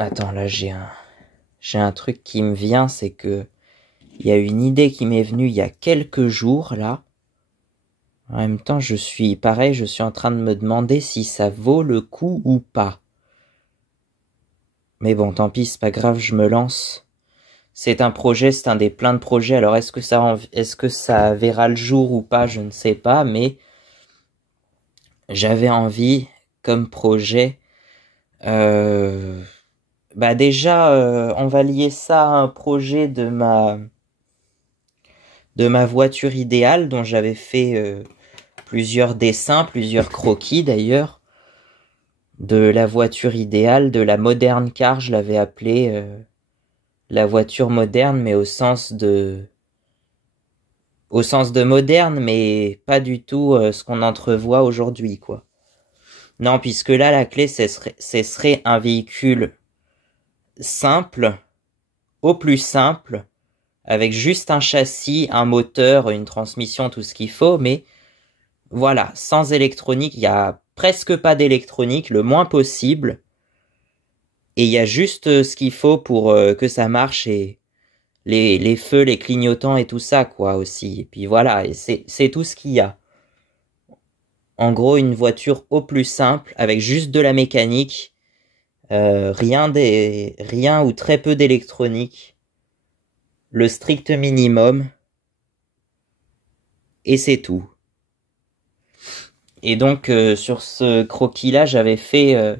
Attends, là j'ai un truc qui me vient, c'est que il y a une idée qui m'est venue il y a quelques jours là. En même temps, je suis en train de me demander si ça vaut le coup ou pas. Mais bon, tant pis, c'est pas grave, je me lance. C'est un projet, c'est un des plein de projets. Alors est-ce que ça verra le jour ou pas, je ne sais pas, mais j'avais envie comme projet. Déjà, on va lier ça à un projet de ma voiture idéale dont j'avais fait plusieurs dessins, plusieurs croquis d'ailleurs, de la voiture idéale, de la modern car, je l'avais appelée la voiture moderne, mais au sens de moderne, mais pas du tout ce qu'on entrevoit aujourd'hui, quoi. Non, puisque là, la clé, ce serait un véhicule simple, au plus simple, avec juste un châssis, un moteur, une transmission, tout ce qu'il faut, mais voilà, sans électronique, il y a presque pas d'électronique, le moins possible, et il y a juste ce qu'il faut pour que ça marche, et les feux, les clignotants et tout ça, quoi, aussi. Et puis voilà, et c'est tout ce qu'il y a. En gros, une voiture au plus simple, avec juste de la mécanique, rien ou très peu d'électronique, le strict minimum, et c'est tout. Et donc, sur ce croquis-là, j'avais fait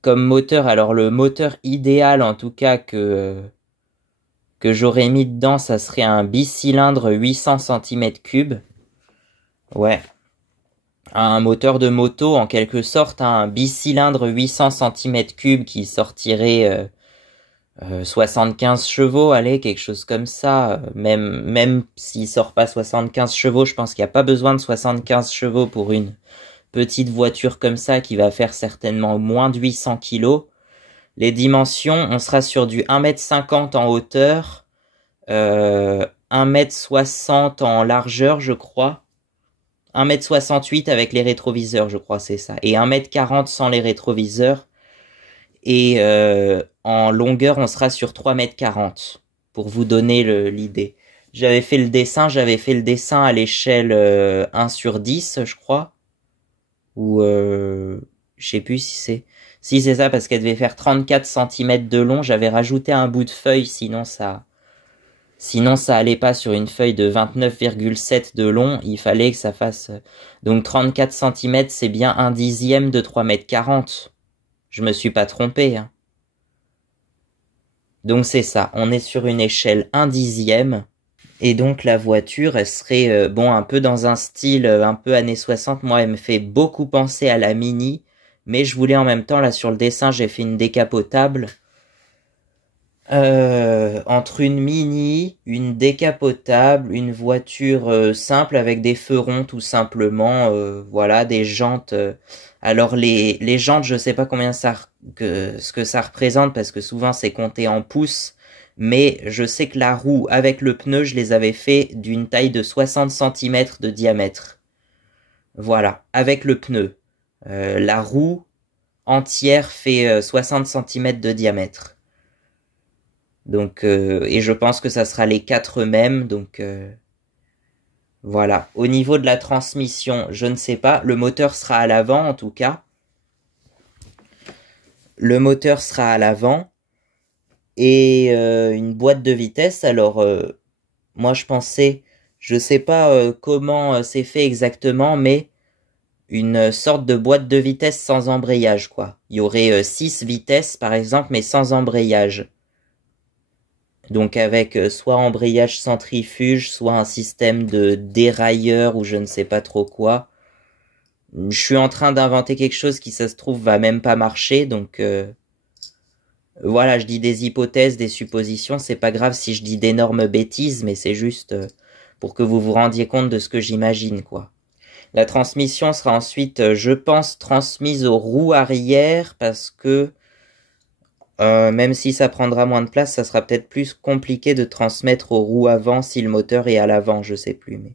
comme moteur, alors le moteur idéal en tout cas que j'aurais mis dedans, ça serait un bicylindre 800 cm3. Ouais. Un moteur de moto en quelque sorte, hein, un bicylindre 800 cm3 qui sortirait 75 chevaux, allez, quelque chose comme ça. Même s'il sort pas 75 chevaux, je pense qu'il n'y a pas besoin de 75 chevaux pour une petite voiture comme ça qui va faire certainement moins de 800 kg. Les dimensions, on sera sur du 1,50 m en hauteur, 1,60 m en largeur, je crois. 1,68 m avec les rétroviseurs, je crois, c'est ça. Et 1,40 m sans les rétroviseurs. Et en longueur, on sera sur 3,40 m, pour vous donner l'idée. J'avais fait le dessin à l'échelle 1/10, je crois. Ou je sais plus si c'est... Si c'est ça, parce qu'elle devait faire 34 cm de long. J'avais rajouté un bout de feuille, sinon ça allait pas sur une feuille de 29,7 de long. Il fallait que ça fasse... Donc 34 cm, c'est bien 1/10 de 3,40 m. Je me suis pas trompé, hein. Donc c'est ça, on est sur une échelle 1/10. Et donc la voiture, elle serait bon, un peu dans un style un peu années 60. Moi, elle me fait beaucoup penser à la Mini, mais je voulais en même temps, là sur le dessin, j'ai fait une décapotable. Entre une Mini, une décapotable, une voiture simple avec des feux ronds tout simplement, voilà, des jantes. Alors les jantes, je sais pas combien ce que ça représente parce que souvent c'est compté en pouces, mais je sais que la roue avec le pneu, je les avais fait d'une taille de 60 cm de diamètre. Voilà, avec le pneu. La roue entière fait 60 cm de diamètre. Donc, et je pense que ça sera les 4 mêmes, donc voilà. Au niveau de la transmission, je ne sais pas. Le moteur sera à l'avant, en tout cas. Le moteur sera à l'avant. Et une boîte de vitesse. Alors, moi, je sais pas comment c'est fait exactement, mais une sorte de boîte de vitesse sans embrayage, quoi. Il y aurait 6 vitesses, par exemple, mais sans embrayage. Donc avec soit embrayage centrifuge, soit un système de dérailleur ou je ne sais pas trop quoi. Je suis en train d'inventer quelque chose qui, ça se trouve, va même pas marcher. Donc voilà, je dis des hypothèses, des suppositions. C'est pas grave si je dis d'énormes bêtises, mais c'est juste pour que vous vous rendiez compte de ce que j'imagine, quoi. La transmission sera ensuite, je pense, transmise aux roues arrière parce que même si ça prendra moins de place, ça sera peut-être plus compliqué de transmettre aux roues avant si le moteur est à l'avant, je sais plus. Mais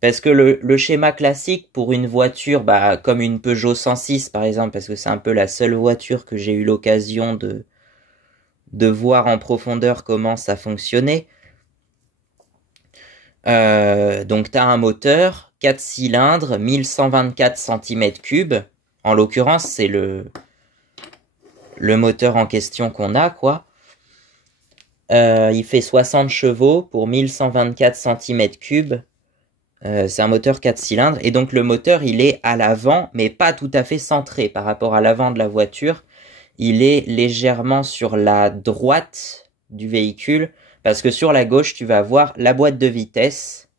Parce que le schéma classique pour une voiture, bah, comme une Peugeot 106 par exemple, parce que c'est un peu la seule voiture que j'ai eu l'occasion de voir en profondeur comment ça fonctionnait. Donc t'as un moteur, 4 cylindres, 1124 cm3. En l'occurrence, c'est le moteur en question qu'on a, quoi. Il fait 60 chevaux pour 1124 cm3. C'est un moteur 4 cylindres. Et donc le moteur, il est à l'avant, mais pas tout à fait centré par rapport à l'avant de la voiture. Il est légèrement sur la droite du véhicule, parce que sur la gauche, tu vas avoir la boîte de vitesse.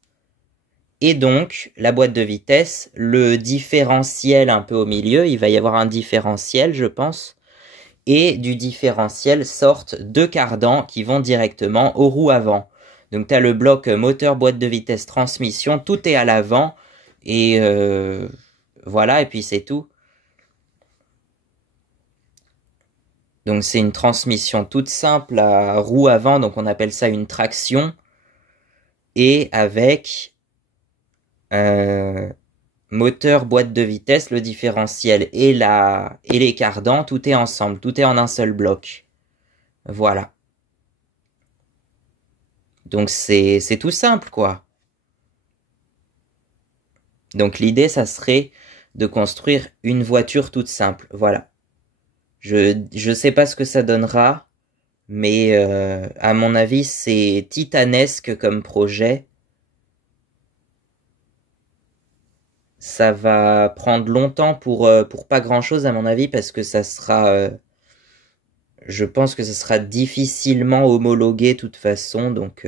Et donc, la boîte de vitesse, le différentiel un peu au milieu, il va y avoir un différentiel, je pense. Et du différentiel sortent deux cardans qui vont directement aux roues avant. Donc tu as le bloc moteur, boîte de vitesse, transmission, tout est à l'avant. Et voilà, et puis c'est tout. Donc c'est une transmission toute simple à roue avant, donc on appelle ça une traction. Et avec moteur, boîte de vitesse, le différentiel et les cardans, tout est ensemble, tout est en un seul bloc. Voilà. Donc c'est tout simple, quoi. Donc l'idée, ça serait de construire une voiture toute simple. Voilà. Je sais pas ce que ça donnera, mais à mon avis, c'est titanesque comme projet. Ça va prendre longtemps pour pas grand-chose, à mon avis, parce que ça sera... je pense que ça sera difficilement homologué de toute façon, donc...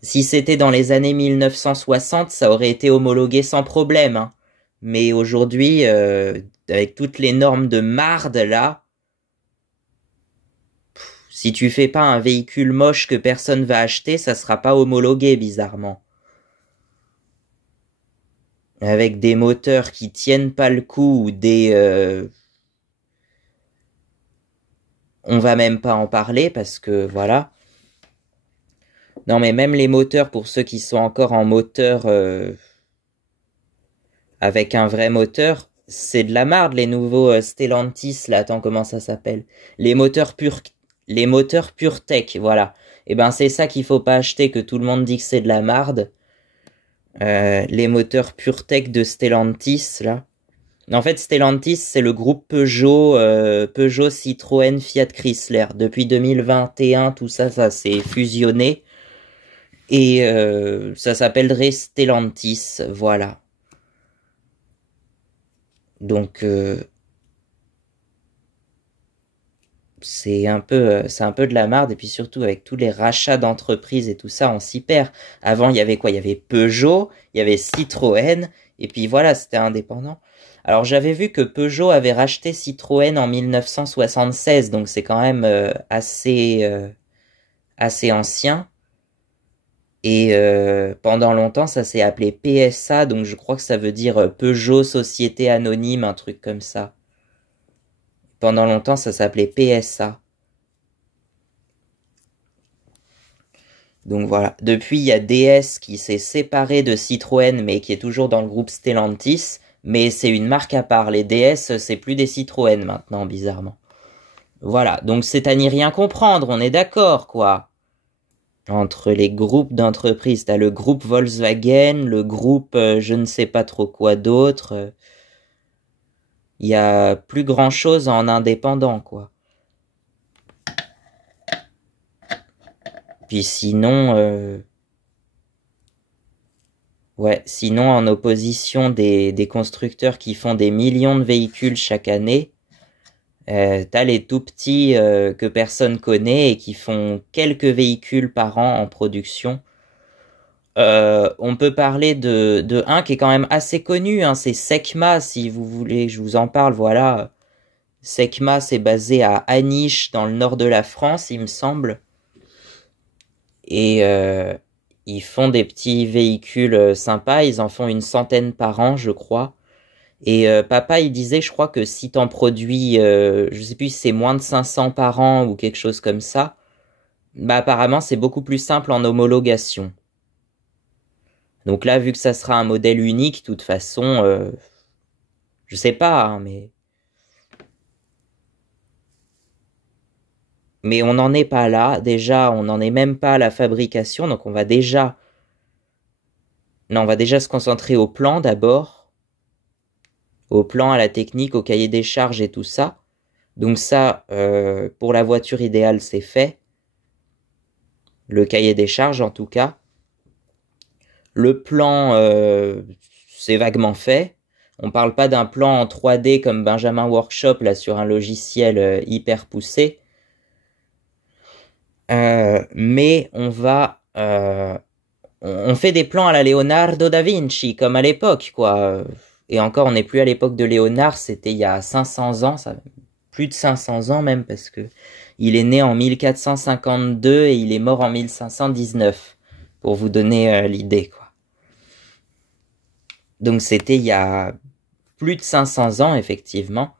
Si c'était dans les années 1960, ça aurait été homologué sans problème, hein. Mais aujourd'hui, avec toutes les normes de marde là, si tu fais pas un véhicule moche que personne va acheter, ça sera pas homologué bizarrement. Avec des moteurs qui tiennent pas le coup ou on va même pas en parler parce que voilà. Non mais même les moteurs, pour ceux qui sont encore en moteur avec un vrai moteur, c'est de la marde les nouveaux Stellantis là, attends comment ça s'appelle? Les moteurs PureTech, voilà. Et ben c'est ça qu'il faut pas acheter, que tout le monde dit que c'est de la marde. Les moteurs PureTech de Stellantis là. En fait, Stellantis, c'est le groupe Peugeot, Peugeot, Citroën, Fiat Chrysler. Depuis 2021, tout ça, ça s'est fusionné. Et ça s'appellerait Stellantis, voilà. Donc, c'est un peu de la marde. Et puis surtout, avec tous les rachats d'entreprises et tout ça, on s'y perd. Avant, il y avait quoi? Il y avait Peugeot, il y avait Citroën, et puis voilà, c'était indépendant. Alors j'avais vu que Peugeot avait racheté Citroën en 1976, donc c'est quand même assez ancien. Et pendant longtemps, ça s'est appelé PSA, donc je crois que ça veut dire Peugeot Société Anonyme, un truc comme ça. Pendant longtemps, ça s'appelait PSA. Donc voilà. Depuis, il y a DS qui s'est séparé de Citroën, mais qui est toujours dans le groupe Stellantis. Mais c'est une marque à part. Les DS, c'est plus des Citroën maintenant, bizarrement. Voilà. Donc c'est à n'y rien comprendre, on est d'accord, quoi. Entre les groupes d'entreprises, t'as le groupe Volkswagen, le groupe je ne sais pas trop quoi d'autre. Il y a plus grand chose en indépendant, quoi. Puis sinon, ouais, sinon en opposition des constructeurs qui font des millions de véhicules chaque année, t'as les tout petits que personne connaît et qui font quelques véhicules par an en production. On peut parler de un qui est quand même assez connu, hein, c'est Secma, si vous voulez que je vous en parle, voilà. Secma, c'est basé à Aniche, dans le nord de la France, il me semble. Et ils font des petits véhicules sympas, ils en font une centaine par an, je crois. Et papa, il disait, je crois que si t'en produis, je sais plus si c'est moins de 500 par an ou quelque chose comme ça, bah apparemment c'est beaucoup plus simple en homologation. Donc là, vu que ça sera un modèle unique, de toute façon, je sais pas, hein, mais on n'en est pas là. Déjà, on n'en est même pas à la fabrication, donc non, on va déjà se concentrer au plan d'abord, au plan, à la technique, au cahier des charges et tout ça. Donc ça, pour la voiture idéale, c'est fait. Le cahier des charges, en tout cas. Le plan, c'est vaguement fait. On parle pas d'un plan en 3D comme Benjamin Workshop, là, sur un logiciel hyper poussé. Mais on fait des plans à la Leonardo da Vinci, comme à l'époque, quoi. Et encore, on n'est plus à l'époque de Léonard, c'était il y a 500 ans, ça, plus de 500 ans même, parce que il est né en 1452 et il est mort en 1519, pour vous donner l'idée, quoi. Donc c'était il y a plus de 500 ans, effectivement.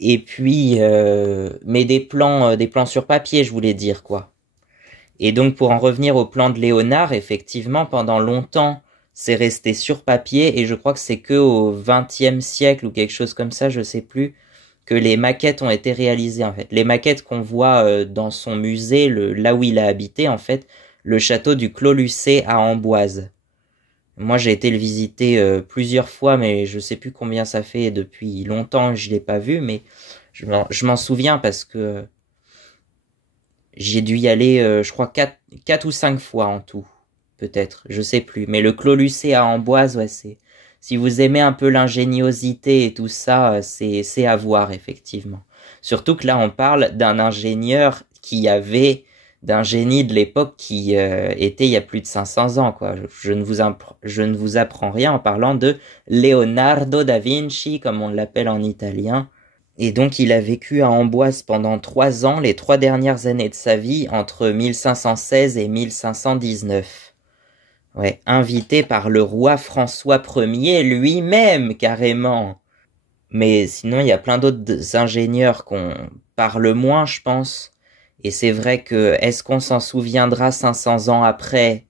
Et puis, mais des plans sur papier, je voulais dire, quoi. Et donc, pour en revenir au plan de Léonard, effectivement, pendant longtemps, c'est resté sur papier, et je crois que c'est que au XXe siècle ou quelque chose comme ça, je sais plus, que les maquettes ont été réalisées, en fait. Les maquettes qu'on voit dans son musée, là où il a habité, en fait, le château du Clos Lucé à Amboise. Moi, j'ai été le visiter plusieurs fois, mais je sais plus combien ça fait depuis longtemps, je l'ai pas vu, mais je m'en souviens parce que j'ai dû y aller, je crois, 4 ou 5 fois en tout, peut-être, je sais plus. Mais le Clos Lucé à Amboise, ouais, si vous aimez un peu l'ingéniosité et tout ça, c'est à voir, effectivement. Surtout que là, on parle d'un ingénieur d'un génie de l'époque qui était il y a plus de 500 ans, quoi. Je ne vous apprends rien en parlant de Leonardo da Vinci, comme on l'appelle en italien. Et donc il a vécu à Amboise pendant 3 ans, les 3 dernières années de sa vie, entre 1516 et 1519. Ouais, invité par le roi François Ier lui-même, carrément. Mais sinon, il y a plein d'autres ingénieurs qu'on parle moins, je pense. Et c'est vrai que, est-ce qu'on s'en souviendra 500 ans après?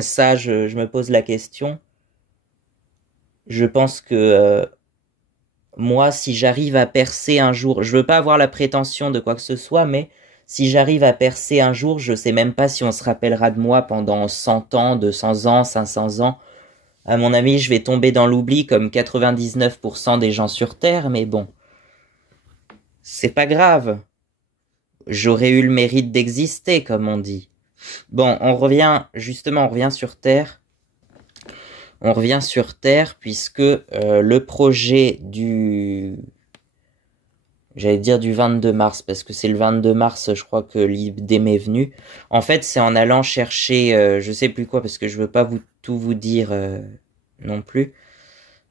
Ça, je me pose la question. Je pense que moi, si j'arrive à percer un jour, je veux pas avoir la prétention de quoi que ce soit, mais si j'arrive à percer un jour, je sais même pas si on se rappellera de moi pendant 100 ans, 200 ans, 500 ans. À mon avis, je vais tomber dans l'oubli comme 99% des gens sur Terre, mais bon. C'est pas grave. J'aurais eu le mérite d'exister, comme on dit. Bon, on revient sur Terre. On revient sur Terre puisque le projet j'allais dire du 22 mars, parce que c'est le 22 mars, je crois que l'idée m'est venue. En fait, c'est en allant chercher, je sais plus quoi, parce que je veux pas tout vous dire non plus,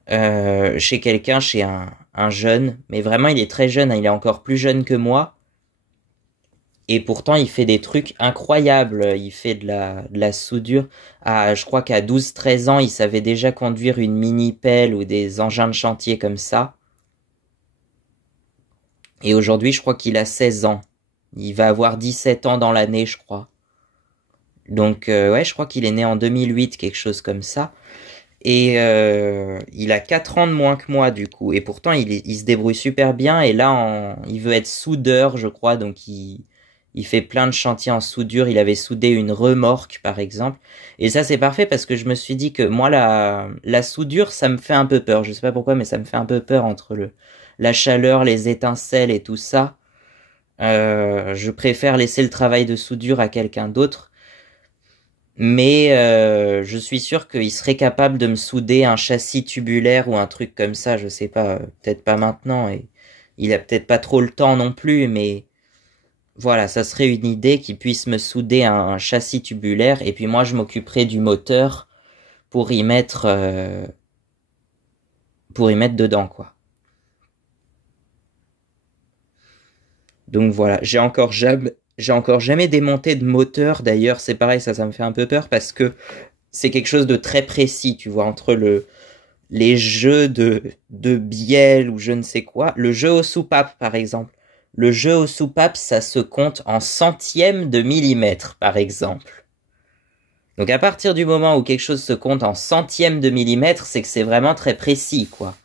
chez quelqu'un, chez un jeune, mais vraiment il est très jeune, hein, il est encore plus jeune que moi, et pourtant il fait des trucs incroyables, il fait de la soudure. Je crois qu'à 12-13 ans, il savait déjà conduire une mini-pelle ou des engins de chantier comme ça. Et aujourd'hui, je crois qu'il a 16 ans. Il va avoir 17 ans dans l'année, je crois. Donc, ouais, je crois qu'il est né en 2008, quelque chose comme ça. Et il a 4 ans de moins que moi, du coup. Et pourtant, il se débrouille super bien. Et là, il veut être soudeur, je crois. Donc, il fait plein de chantiers en soudure. Il avait soudé une remorque, par exemple. Et ça, c'est parfait parce que je me suis dit que moi, la soudure, ça me fait un peu peur. Je sais pas pourquoi, mais ça me fait un peu peur entre la chaleur, les étincelles et tout ça. Je préfère laisser le travail de soudure à quelqu'un d'autre. Mais je suis sûr qu'il serait capable de me souder un châssis tubulaire ou un truc comme ça, je sais pas, peut-être pas maintenant, et il a peut-être pas trop le temps non plus, mais voilà, ça serait une idée qu'il puisse me souder un châssis tubulaire, et puis moi je m'occuperai du moteur pour y mettre dedans, quoi. Donc voilà, j'ai encore jamais démonté de moteur. D'ailleurs, c'est pareil, ça me fait un peu peur parce que c'est quelque chose de très précis, tu vois, entre les jeux de bielle ou je ne sais quoi. Le jeu aux soupapes, par exemple. Le jeu aux soupapes, ça se compte en centièmes de millimètre, par exemple. Donc à partir du moment où quelque chose se compte en centièmes de millimètre, c'est que c'est vraiment très précis, quoi.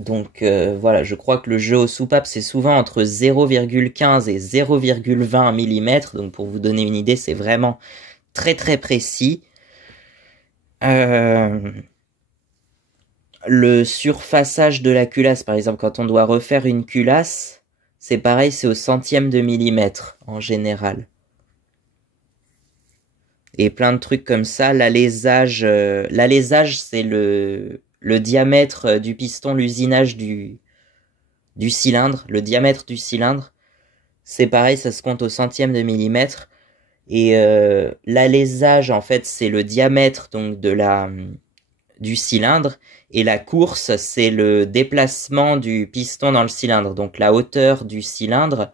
Donc voilà, je crois que le jeu aux soupapes, c'est souvent entre 0,15 et 0,20 mm. Donc pour vous donner une idée, c'est vraiment très très précis. Le surfaçage de la culasse, par exemple, quand on doit refaire une culasse, c'est pareil, c'est au centième de millimètre en général. Et plein de trucs comme ça. L'alésage, c'est le diamètre du piston, l'usinage du cylindre, le diamètre du cylindre. C'est pareil, ça se compte au centième de millimètre. Et l'alésage, en fait, c'est le diamètre donc du cylindre. Et la course, c'est le déplacement du piston dans le cylindre, donc la hauteur du cylindre.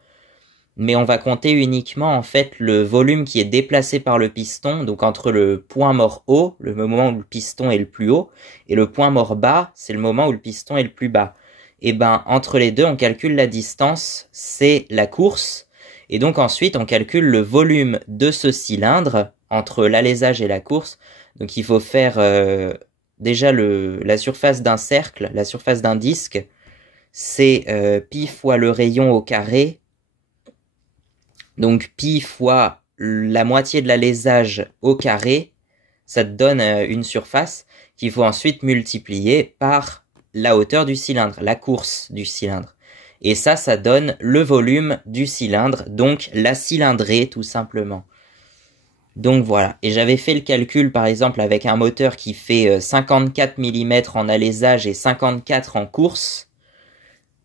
Mais on va compter uniquement en fait le volume qui est déplacé par le piston, donc entre le point mort haut, le moment où le piston est le plus haut, et le point mort bas, c'est le moment où le piston est le plus bas. Et ben entre les deux, on calcule la distance, c'est la course, et donc ensuite on calcule le volume de ce cylindre entre l'alésage et la course. Donc il faut faire déjà la surface d'un cercle, la surface d'un disque, c'est pi fois le rayon au carré. Donc pi fois la moitié de l'alésage au carré, ça te donne une surface qu'il faut ensuite multiplier par la hauteur du cylindre, la course du cylindre. Et ça donne le volume du cylindre, donc la cylindrée tout simplement. Donc voilà, et j'avais fait le calcul par exemple avec un moteur qui fait 54 mm en alésage et 54 en course.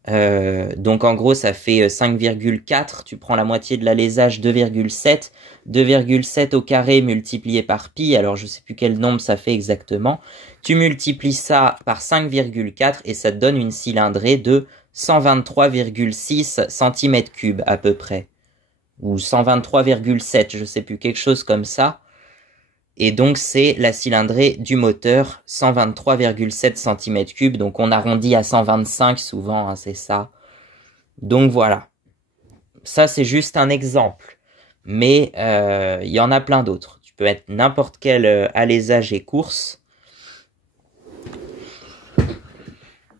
Donc en gros ça fait 5,4, tu prends la moitié de l'alésage, 2,7, 2,7 au carré multiplié par pi, alors je sais plus quel nombre ça fait exactement, tu multiplies ça par 5,4 et ça te donne une cylindrée de 123,6 cm3 à peu près, ou 123,7, je sais plus, quelque chose comme ça. Et donc c'est la cylindrée du moteur, 123,7 cm3, donc on arrondit à 125 souvent, hein, c'est ça. Donc voilà, ça c'est juste un exemple, mais il y en a plein d'autres. Tu peux mettre n'importe quel alésage et course.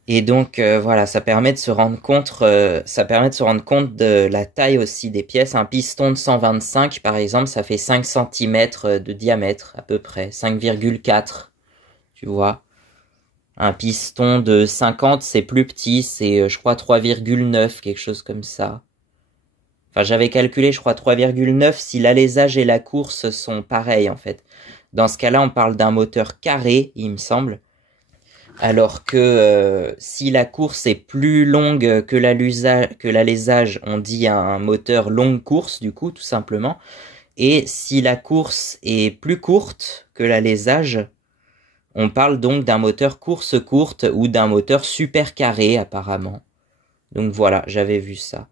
Et donc voilà, ça permet de se rendre compte, de la taille aussi des pièces. Un piston de 125 par exemple, ça fait 5 cm de diamètre à peu près, 5,4, tu vois. Un piston de 50 c'est plus petit, c'est je crois 3,9, quelque chose comme ça. Enfin j'avais calculé je crois 3,9 si l'alésage et la course sont pareils en fait. Dans ce cas-là on parle d'un moteur carré il me semble. Alors que si la course est plus longue que l'alésage, on dit un moteur longue course du coup tout simplement. Et si la course est plus courte que l'alésage, on parle donc d'un moteur course courte ou d'un moteur super carré apparemment. Donc voilà, j'avais vu ça.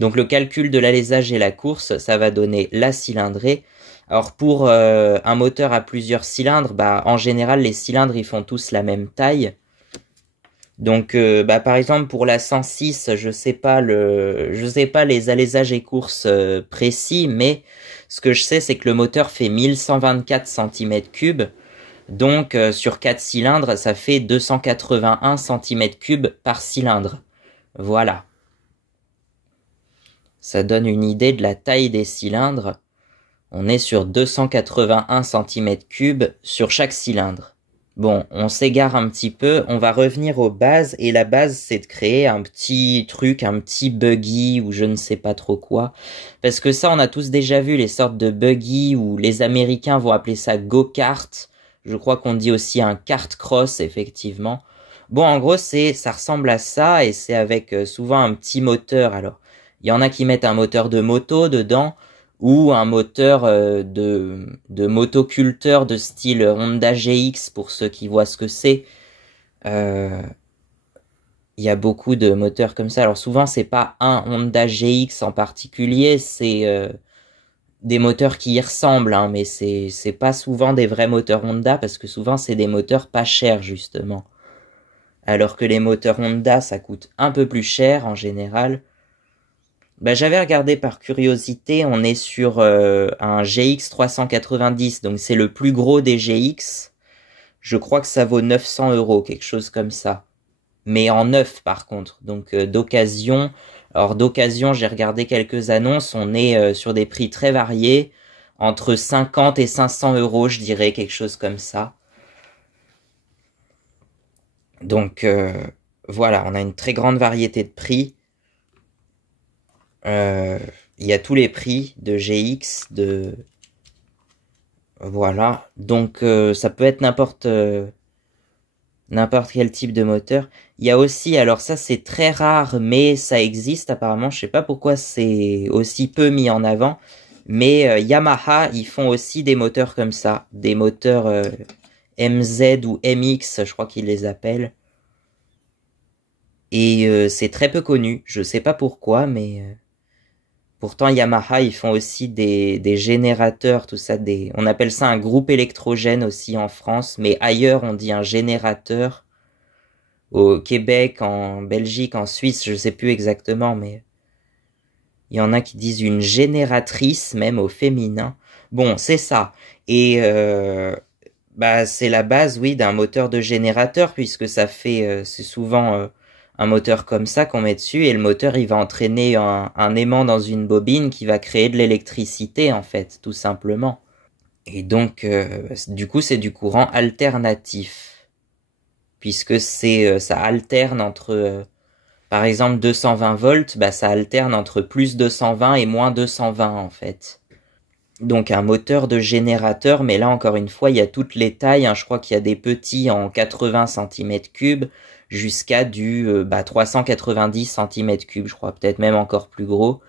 Donc le calcul de l'alésage et la course, ça va donner la cylindrée. Alors pour un moteur à plusieurs cylindres, en général les cylindres ils font tous la même taille. Donc par exemple pour la 106, je sais pas les alésages et courses précis, mais ce que je sais c'est que le moteur fait 1124 cm3. Donc sur 4 cylindres, ça fait 281 cm3 par cylindre. Voilà. Ça donne une idée de la taille des cylindres. On est sur 281 cm3 sur chaque cylindre. Bon, on s'égare un petit peu, on va revenir aux bases, et la base c'est de créer un petit truc, un petit buggy, ou je ne sais pas trop quoi. Parce que ça, on a tous déjà vu les sortes de buggy, où les Américains vont appeler ça go-kart. Je crois qu'on dit aussi un kart cross, effectivement. Bon, en gros, ça ressemble à ça, et c'est avec souvent un petit moteur. Alors, il y en a qui mettent un moteur de moto dedans, ou un moteur de motoculteur de style Honda GX pour ceux qui voient ce que c'est. Il y a beaucoup de moteurs comme ça. Alors souvent c'est pas un Honda GX en particulier, c'est des moteurs qui y ressemblent, hein, mais c'est pas souvent des vrais moteurs Honda parce que souvent c'est des moteurs pas chers justement. Alors que les moteurs Honda ça coûte un peu plus cher en général. Bah, j'avais regardé par curiosité, on est sur un GX 390, donc c'est le plus gros des GX. Je crois que ça vaut 900 euros, quelque chose comme ça. Mais en neuf par contre, donc d'occasion. Alors d'occasion, j'ai regardé quelques annonces, on est sur des prix très variés, entre 50 et 500 euros, je dirais, quelque chose comme ça. Donc voilà, on a une très grande variété de prix. Il y a tous les prix de GX, de voilà. Donc ça peut être n'importe quel type de moteur. Il y a aussi, alors ça c'est très rare, mais ça existe apparemment. Je sais pas pourquoi c'est aussi peu mis en avant, mais Yamaha, ils font aussi des moteurs comme ça, des moteurs MZ ou MX, je crois qu'ils les appellent. Et c'est très peu connu. Je sais pas pourquoi, mais pourtant Yamaha, ils font aussi des générateurs, tout ça. On appelle ça un groupe électrogène aussi en France, mais ailleurs on dit un générateur. Au Québec, en Belgique, en Suisse, je sais plus exactement, mais il y en a qui disent une génératrice, même au féminin. Bon, c'est ça. Et bah c'est la base, oui, d'un moteur de générateur, puisque ça fait, c'est souvent un moteur comme ça qu'on met dessus, et le moteur, il va entraîner un aimant dans une bobine qui va créer de l'électricité, en fait, tout simplement. Et donc, du coup, c'est du courant alternatif, puisque ça alterne entre, par exemple, 220 volts, bah ça alterne entre plus 220 et moins 220, en fait. Donc un moteur de générateur, mais là encore une fois, il y a toutes les tailles, hein. Je crois qu'il y a des petits en 80 cm3 jusqu'à du 390 cm3, je crois, peut-être même encore plus gros.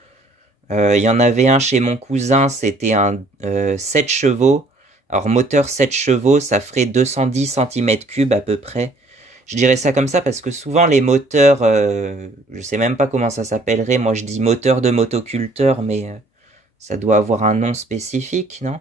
Il y en avait un chez mon cousin, c'était un 7 chevaux. Alors moteur 7 chevaux, ça ferait 210 cm3 à peu près. Je dirais ça comme ça parce que souvent les moteurs, je sais même pas comment ça s'appellerait, moi je dis moteur de motoculteur, mais ça doit avoir un nom spécifique, non?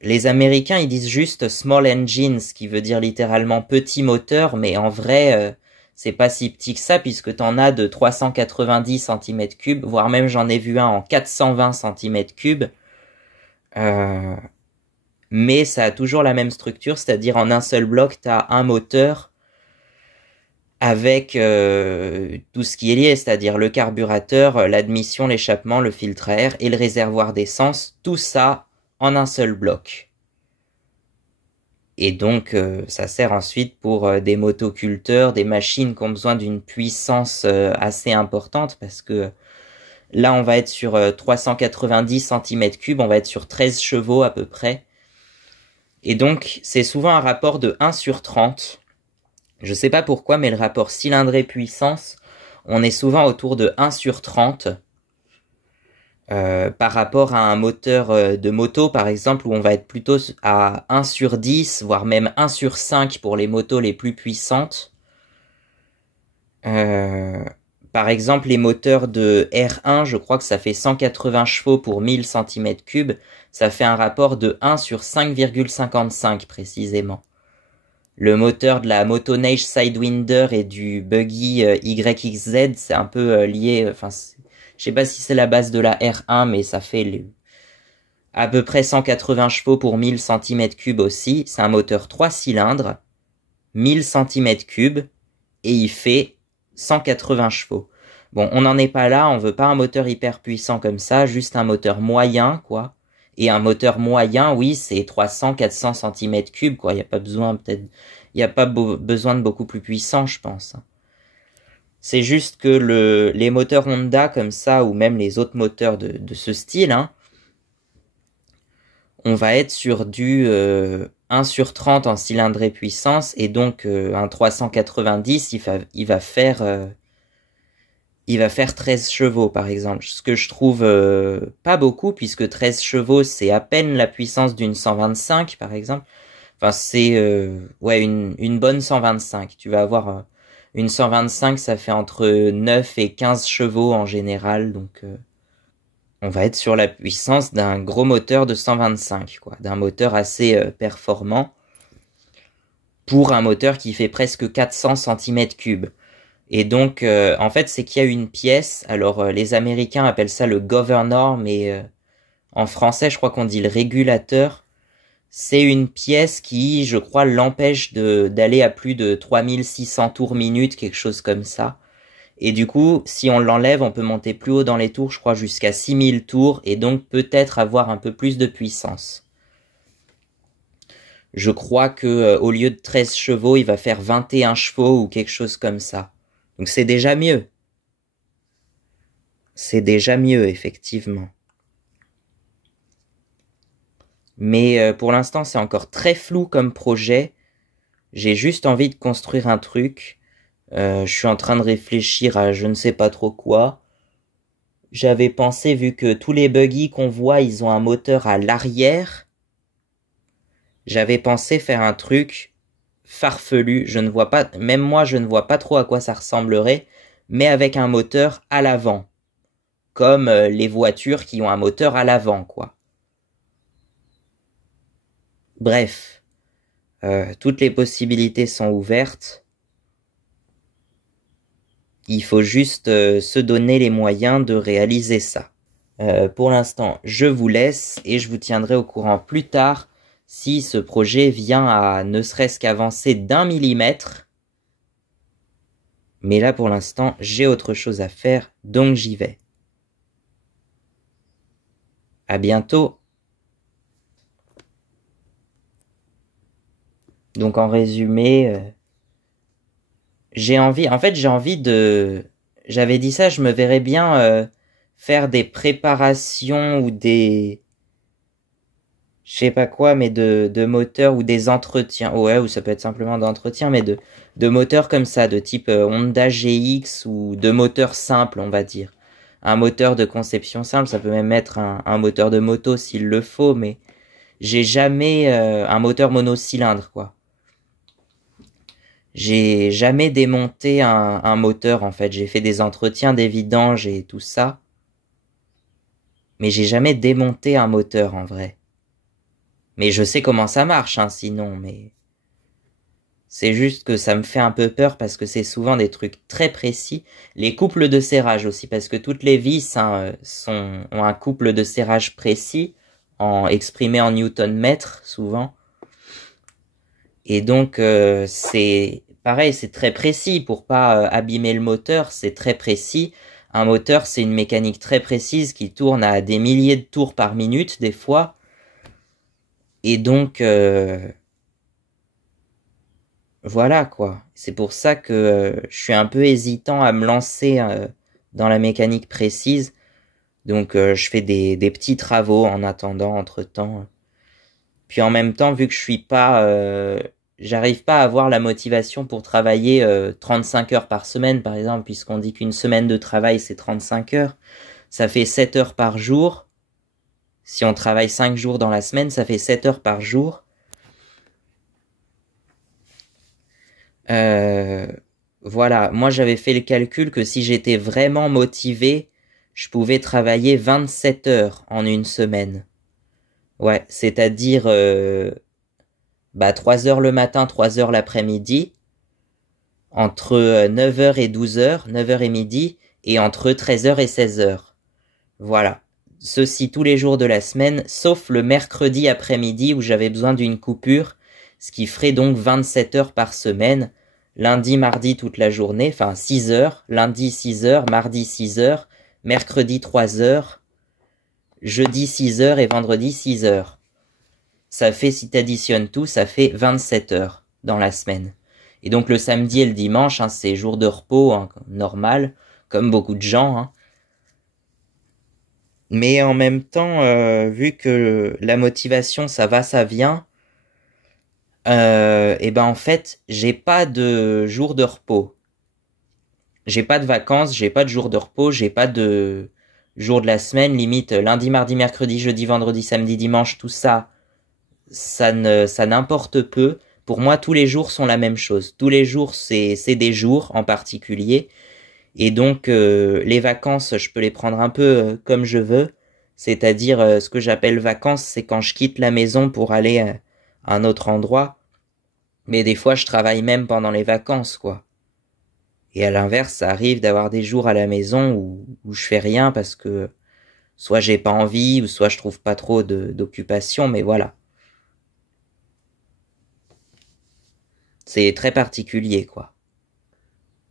Les Américains, ils disent juste small engine, ce qui veut dire littéralement petit moteur, mais en vrai, c'est pas si petit que ça, puisque t'en as de 390 cm3, voire même j'en ai vu un en 420 cm3. Mais ça a toujours la même structure, c'est-à-dire en un seul bloc, t'as un moteur avec tout ce qui est lié, c'est-à-dire le carburateur, l'admission, l'échappement, le filtre à air et le réservoir d'essence, tout ça en un seul bloc. Et donc ça sert ensuite pour des motoculteurs, des machines qui ont besoin d'une puissance assez importante, parce que là on va être sur 390 cm3, on va être sur 13 chevaux à peu près. Et donc c'est souvent un rapport de 1 sur 30. Je sais pas pourquoi, mais le rapport cylindrée-puissance, on est souvent autour de 1 sur 30 par rapport à un moteur de moto, par exemple, où on va être plutôt à 1 sur 10, voire même 1 sur 5 pour les motos les plus puissantes. Par exemple, les moteurs de R1, je crois que ça fait 180 chevaux pour 1000 cm3, ça fait un rapport de 1 sur 5,55 précisément. Le moteur de la Motoneige Sidewinder et du Buggy YXZ, c'est un peu lié, enfin, je sais pas si c'est la base de la R1, mais ça fait à peu près 180 chevaux pour 1000 cm3 aussi. C'est un moteur 3 cylindres, 1000 cm3, et il fait 180 chevaux. Bon, on n'en est pas là, on veut pas un moteur hyper puissant comme ça, juste un moteur moyen, quoi. Et un moteur moyen, oui, c'est 300-400 cm3, quoi. Il n'y a pas besoin, il n'y a pas besoin de beaucoup plus puissant, je pense. C'est juste que les moteurs Honda comme ça, ou même les autres moteurs de ce style, hein, on va être sur du 1 sur 30 en cylindrée puissance, et donc un 390, il va faire 13 chevaux, par exemple. Ce que je trouve pas beaucoup, puisque 13 chevaux, c'est à peine la puissance d'une 125, par exemple. Enfin, c'est ouais, une bonne 125. Tu vas avoir une 125, ça fait entre 9 et 15 chevaux en général. Donc, on va être sur la puissance d'un gros moteur de 125, quoi. D'un moteur assez performant pour un moteur qui fait presque 400 cm3. Et donc, en fait, c'est qu'il y a une pièce. Alors, les Américains appellent ça le governor, mais en français, je crois qu'on dit le régulateur. C'est une pièce qui, je crois, l'empêche d'aller à plus de 3600 tours minute, quelque chose comme ça. Et du coup, si on l'enlève, on peut monter plus haut dans les tours, je crois jusqu'à 6000 tours, et donc peut-être avoir un peu plus de puissance. Je crois que au lieu de 13 chevaux, il va faire 21 chevaux ou quelque chose comme ça. Donc c'est déjà mieux. C'est déjà mieux, effectivement. Mais pour l'instant, c'est encore très flou comme projet. J'ai juste envie de construire un truc. Je suis en train de réfléchir à je ne sais pas trop quoi. J'avais pensé, vu que tous les buggy qu'on voit, ils ont un moteur à l'arrière, j'avais pensé faire un truc farfelu. Je ne vois pas, même moi, je ne vois pas trop à quoi ça ressemblerait, mais avec un moteur à l'avant. Comme les voitures qui ont un moteur à l'avant, quoi. Bref, toutes les possibilités sont ouvertes. Il faut juste se donner les moyens de réaliser ça. Pour l'instant, je vous laisse et je vous tiendrai au courant plus tard si ce projet vient à ne serait-ce qu'avancer d'1 mm. Mais là, pour l'instant, j'ai autre chose à faire, donc j'y vais. À bientôt. Donc en résumé, j'ai envie j'avais dit ça, je me verrais bien faire des préparations ou je sais pas quoi, mais de moteurs ou des entretiens. Ouais, ou ça peut être simplement d'entretien, mais de moteurs comme ça, de type Honda GX ou de moteurs simples, on va dire. Un moteur de conception simple, ça peut même être un moteur de moto s'il le faut, mais j'ai jamais un moteur monocylindre, quoi. J'ai jamais démonté un moteur, en fait. J'ai fait des entretiens, des vidanges et tout ça. Mais j'ai jamais démonté un moteur, en vrai. Mais je sais comment ça marche, hein, sinon, mais... C'est juste que ça me fait un peu peur parce que c'est souvent des trucs très précis. Les couples de serrage aussi, parce que toutes les vis hein, ont un couple de serrage précis, exprimé en newton-mètre, souvent. Et donc, c'est pareil, c'est très précis. Pour pas abîmer le moteur, c'est très précis. Un moteur, c'est une mécanique très précise qui tourne à des milliers de tours par minute, des fois. Et donc, voilà quoi. C'est pour ça que je suis un peu hésitant à me lancer dans la mécanique précise. Donc, je fais des petits travaux en attendant, entre-temps. Puis en même temps, vu que je suis pas... j'arrive pas à avoir la motivation pour travailler 35 heures par semaine, par exemple, puisqu'on dit qu'une semaine de travail, c'est 35 heures. Ça fait 7 heures par jour. Si on travaille 5 jours dans la semaine, ça fait 7 heures par jour. Voilà, moi j'avais fait le calcul que si j'étais vraiment motivé, je pouvais travailler 27 heures en une semaine. Ouais, c'est-à-dire 3 heures le matin, 3 heures l'après-midi, entre 9 heures et 12 heures, 9 heures et midi, et entre 13 heures et 16 heures. Voilà. Ceci tous les jours de la semaine, sauf le mercredi après-midi où j'avais besoin d'une coupure, ce qui ferait donc 27 heures par semaine, lundi, mardi toute la journée, enfin 6 heures, lundi 6 heures, mardi 6 heures, mercredi 3 heures, jeudi 6 heures et vendredi 6 heures. Ça fait, si t'additionnes tout, ça fait 27 heures dans la semaine. Et donc le samedi et le dimanche, hein, c'est jour de repos, hein, normal, comme beaucoup de gens. Hein. Mais en même temps, vu que la motivation, ça va, ça vient, et ben en fait, j'ai pas de jour de repos. J'ai pas de vacances, j'ai pas de jour de repos, j'ai pas de jour de la semaine, limite lundi, mardi, mercredi, jeudi, vendredi, samedi, dimanche, tout ça, ça n'importe peu. Pour moi, tous les jours sont la même chose. Tous les jours, c'est des jours en particulier. Et donc, les vacances, je peux les prendre un peu comme je veux. C'est-à-dire, ce que j'appelle vacances, c'est quand je quitte la maison pour aller à un autre endroit. Mais des fois, je travaille même pendant les vacances, quoi. Et à l'inverse, ça arrive d'avoir des jours à la maison où je fais rien parce que soit j'ai pas envie, ou soit je trouve pas trop d'occupation, mais voilà. C'est très particulier, quoi.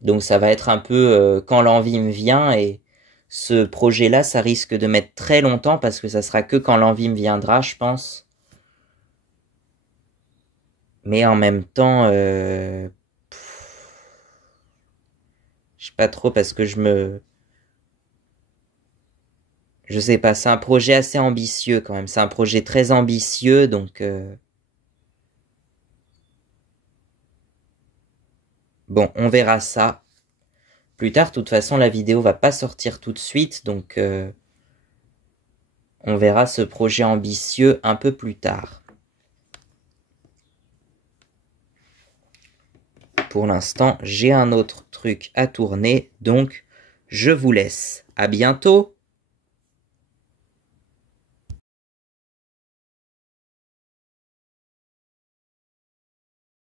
Donc ça va être un peu quand l'envie me vient, et ce projet-là, ça risque de mettre très longtemps parce que ça sera que quand l'envie me viendra, je pense. Mais en même temps, je sais pas trop parce que je sais pas, c'est un projet assez ambitieux quand même. C'est un projet très ambitieux, donc bon, on verra ça plus tard. De toute façon, la vidéo va pas sortir tout de suite, donc on verra ce projet ambitieux un peu plus tard. Pour l'instant, j'ai un autre truc à tourner, donc je vous laisse. À bientôt!